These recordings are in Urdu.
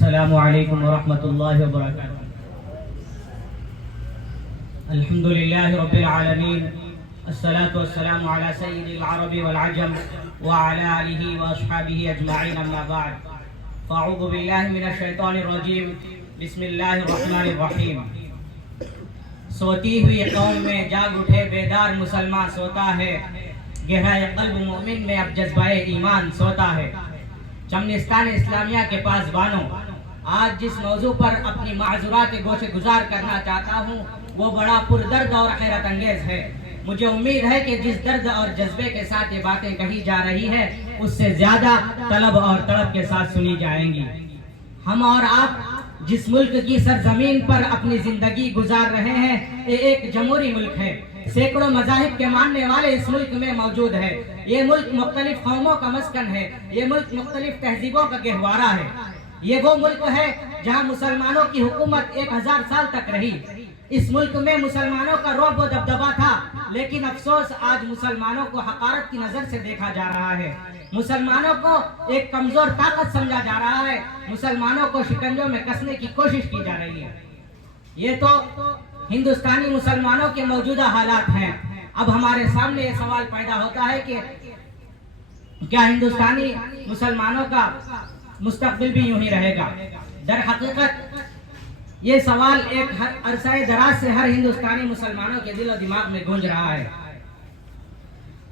السلام علیکم ورحمۃ اللہ وبرکاتہ۔ الحمد للہ رب العالمین، الصلاة والسلام علی سید العرب والعجم وعلی آلہ واصحابہ اجمعین، اما بعد فاعوذ باللہ من الشیطان الرجیم، بسم اللہ الرحمن الرحیم۔ سوتی ہوئی قوم میں جاگ اٹھے بیدار مسلمان سوتا ہے، گہرائے قلب مومن میں اب جذبہ ایمان سوتا ہے۔ چمنستان اسلامیہ کے پاسبانوں، آج جس موضوع پر اپنی معذورات گوشے گزار کرنا چاہتا ہوں وہ بڑا پردرد اور حیرت انگیز ہے۔ مجھے امید ہے کہ جس درد اور جذبے کے ساتھ یہ باتیں کہی جا رہی ہے اس سے زیادہ طلب اور تڑپ کے ساتھ سنی جائیں گی۔ ہم اور آپ جس ملک کی سرزمین پر اپنی زندگی گزار رہے ہیں یہ ایک جمہوری ملک ہے۔ سینکڑوں مذاہب کے ماننے والے اس ملک میں موجود ہیں۔ یہ ملک مختلف قوموں کا مسکن ہے۔ یہ ملک مختلف تہذیبوں کا گہوارہ ہے۔ یہ وہ ملک ہے جہاں مسلمانوں کی حکومت 1000 سال تک رہی۔ اس ملک میں مسلمانوں کا رعب و دبدبہ تھا، لیکن افسوس آج مسلمانوں کو حقارت کی نظر سے دیکھا جا رہا ہے۔ مسلمانوں کو ایک کمزور طاقت سمجھا جا رہا ہے۔ مسلمانوں کو شکنجوں میں کسنے کی کوشش کی جا رہی ہے۔ یہ تو ہندوستانی مسلمانوں کے موجودہ حالات ہیں۔ اب ہمارے سامنے یہ سوال پیدا ہوتا ہے کہ کیا ہندوستانی مسلمانوں کا مستقبل بھی یوں ہی رہے گا؟ در حقیقت یہ سوال ایک عرصہ دراز سے ہر ہندوستانی مسلمانوں کے دل و دماغ میں گونج رہا ہے۔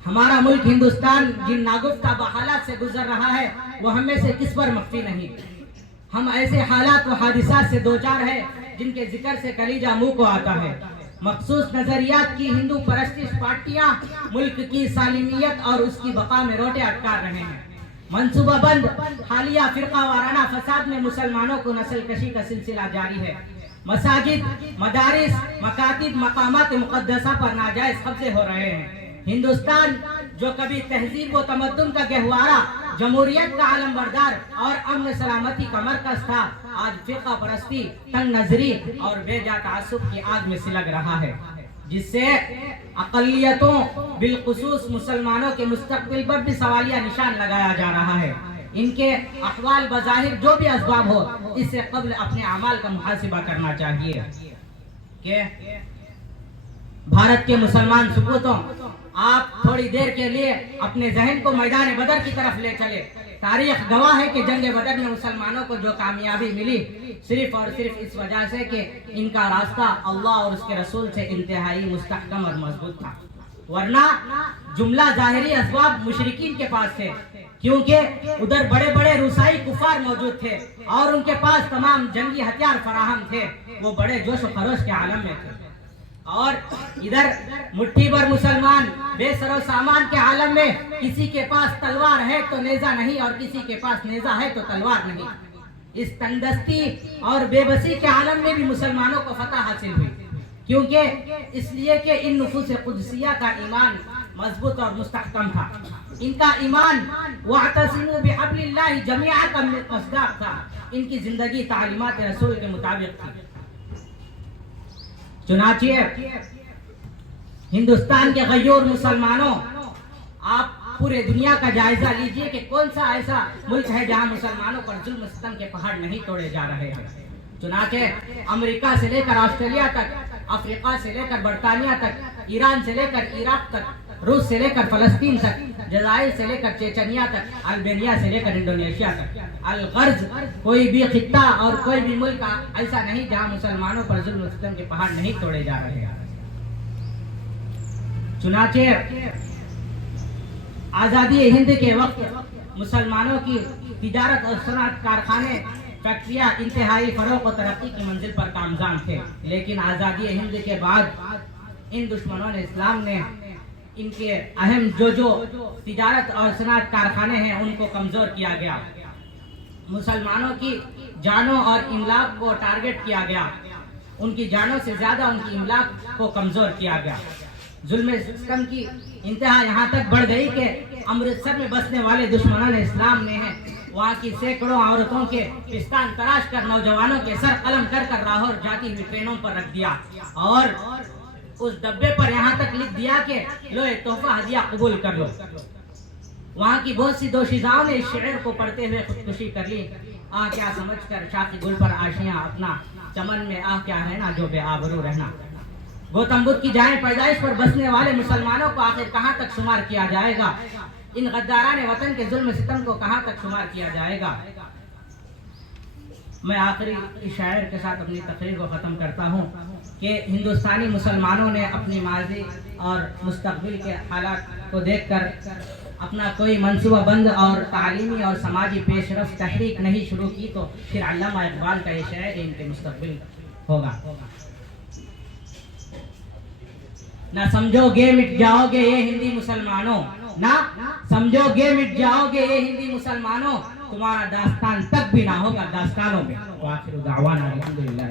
ہمارا ملک ہندوستان جن ناگفتہ بحالات سے گزر رہا ہے وہ ہم میں سے کس پر مخفی نہیں۔ ہم ایسے حالات و حادثات سے دوچار ہیں جن کے ذکر سے کلیجہ منہ کو آتا ہے۔ مخصوص نظریات کی ہندو پرستش پارٹیاں ملک کی سالمیت اور اس کی بقا میں روٹے اٹکار رہے ہیں۔ منصوبہ بند حالیہ فرقہ وارانہ فساد میں مسلمانوں کو نسل کشی کا سلسلہ جاری ہے۔ مساجد، مدارس، مکاتب، مقامات مقدسہ پر ناجائز قبضے ہو رہے ہیں۔ ہندوستان جو کبھی تہذیب و تمدن کا گہوارہ، جمہوریت کا علم بردار اور امن سلامتی کا مرکز تھا، آج فرقہ پرستی، تنگ نظری اور بے جا تعصب کی آگ میں سلگ رہا ہے، جس سے اقلیتوں بالخصوص مسلمانوں کے مستقبل پر بھی سوالیہ نشان لگایا جا رہا ہے۔ ان کے احوال بظاہر جو بھی اسباب ہو، اس سے قبل اپنے اعمال کا محاسبہ کرنا چاہیے کہ بھارت کے مسلمان سپوتوں، آپ تھوڑی دیر کے لیے اپنے ذہن کو میدان بدر کی طرف لے چلے۔ تاریخ گواہ ہے کہ جنگ بدر میں مسلمانوں کو جو کامیابی ملی صرف اور صرف اس وجہ سے کہ ان کا راستہ اللہ اور اس کے رسول سے انتہائی مستحکم اور مضبوط تھا، ورنہ جملہ ظاہری اسباب مشرکین کے پاس تھے، کیونکہ ادھر بڑے بڑے روسائی کفار موجود تھے اور ان کے پاس تمام جنگی ہتھیار فراہم تھے۔ وہ بڑے جوش و خروش کے عالم میں تھے، اور ادھر مٹھی بھر مسلمان بے سر و سامان کے عالم میں کسی کے پاس تلوار ہے تو نیزہ نہیں، اور کسی کے پاس نیزہ ہے تو تلوار نہیں۔ اس تنگدستی اور بے بسی کے عالم میں بھی مسلمانوں کو فتح حاصل ہوئی، کیونکہ اس لیے کہ ان نفوس قدسیہ کا ایمان مضبوط اور مستحکم تھا۔ ان کا ایمان وَاعْتَصِمُوا بِحَبْلِ اللَّهِ جَمِيعًا کا مصداق تھا۔ ان کی زندگی تعلیمات رسول کے مطابق تھی۔ چنانچہ ہندوستان کے غیور مسلمانوں، آپ پورے دنیا کا جائزہ لیجئے کہ کون سا ایسا ملک ہے جہاں مسلمانوں پر ظلم و ستم کے پہاڑ نہیں توڑے جا رہے ہیں۔ چنانچہ امریکہ سے لے کر آسٹریلیا تک، افریقہ سے لے کر برطانیہ تک، ایران سے لے کر عراق تک، روس سے لے کر فلسطین تک، جزائر سے لے کر چیچنیا تک، البانیہ سے لے کر انڈونیشیا تک، الغرض کوئی بھی خطہ اور کوئی بھی ملک ایسا نہیں جہاں مسلمانوں پر ظلم و ستم کے پہاڑ نہیں توڑے جا رہے ہیں۔ چنانچہ آزادی ہند کے وقت مسلمانوں کی تجارت اور صنعت کارخانے، فیکٹریاں انتہائی فروغ و ترقی کی منزل پر گامزن تھے، لیکن آزادی ہند کے بعد ان دشمنوں نے اسلام نے ان کے اہم جو تجارت اور صنعت کارخانے ہیں ان کو کمزور کیا گیا۔ مسلمانوں کی جانوں اور املاک کو ٹارگٹ کیا گیا، ان کی جانوں سے زیادہ ان کی املاک کو کمزور کیا گیا۔ ظلم ستم کی انتہا یہاں تک بڑھ گئی کہ امرتسر میں بسنے والے دشمنان اسلام نے ہیں وہاں کی سینکڑوں عورتوں کے پستان تراش کر نوجوانوں کے سر قلم کر کر لاہور جاتی ہوئی ٹرینوں پر رکھ دیا، اور اس ڈبے پر یہاں تک لکھ دیا کہ لو ایک تحفہ ہدیہ قبول کر لو۔ وہاں کی بہت سی دوشیزاؤں نے اس شعر کو پڑھتے ہوئے خودکشی کر لی۔ آہ کیا سمجھ کر شاخ گل پر آشیاں اپنا، چمن میں آہ کیا رہنا جو بے آبرو رہنا۔ گوتم بدھ کی جائے پیدائش پر بسنے والے مسلمانوں کو آخر کہاں تک شمار کیا جائے گا؟ ان غداران وطن کے ظلم ستم کو کہاں تک شمار کیا جائے گا؟ میں آخری شاعر کے ساتھ اپنی تقریر کو ختم کرتا ہوں کہ ہندوستانی مسلمانوں نے اپنی ماضی اور مستقبل کے حالات کو دیکھ کر اپنا کوئی منصوبہ بند اور تعلیمی اور سماجی پیش رفت تحریک نہیں شروع کی تو پھر علامہ اقبال کا یہ شعر ان کے مستقبل ہوگا۔ نہ سمجھو گے مٹ جاؤ گے یہ ہندی مسلمانوں، نہ سمجھو گے مٹ جاؤ گے یہ ہندی مسلمانوں، تمہارا داستان تک بھی نہ ہوگا داستانوں میں۔ وآخر دعوانا الحمدللہ۔